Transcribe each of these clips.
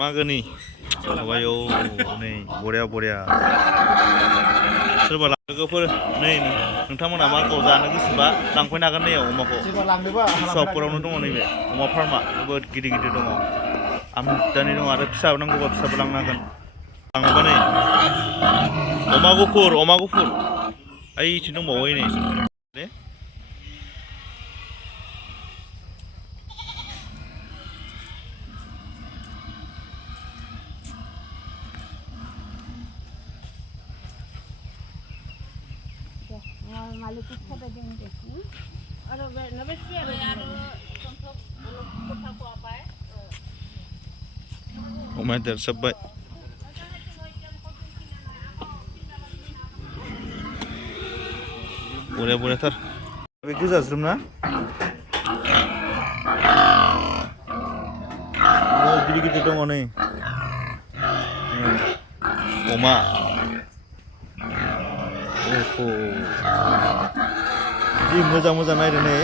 मागोनि माबायाव नै बरिया सोरबा लोगोफोर नै नोंथांमोना मागोआव जानो गोसोबा लांफैनो हागोन नै अमाखौ सकफोरावनो दङ नैबे अमा फार्मा जोबोद गिदिर दङ आमदानि दङ आरो फिसा नांगौबा फिसाबो लांनो हागोन लाङोबा नै अमा गुफुर ओइथिं दंबावो नै दे अमाया देरजोब्बाय बरियाथार बे गोजाज्रोम ना गिदिर दङ नै अमा जि मोजां नायदो नै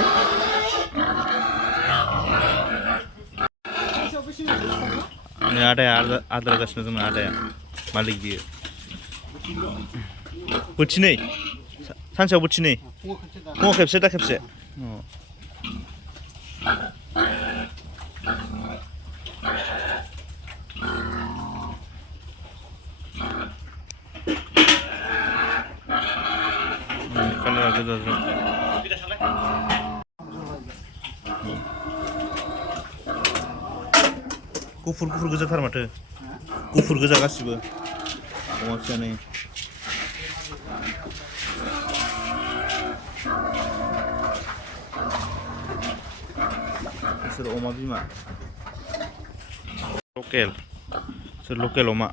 आदाया आदार होगासिनो जोंना आदाया मालिक बियो बोथिनै सानसेयाव बोथिनै फुङाव खेबसे दा खेबसे कालारा गोजाज्रोम गुफुर गोजाथार माथो गुफुर गोजा गासिबो अमा फिसा नै बिसोर अमा बिमा लकेल अमा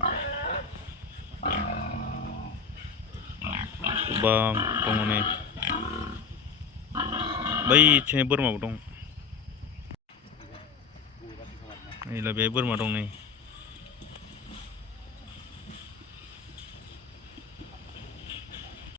गोबां दङ नै बैथिंजाय बोरमाबो दं नै बेहाय बोरमा दं नै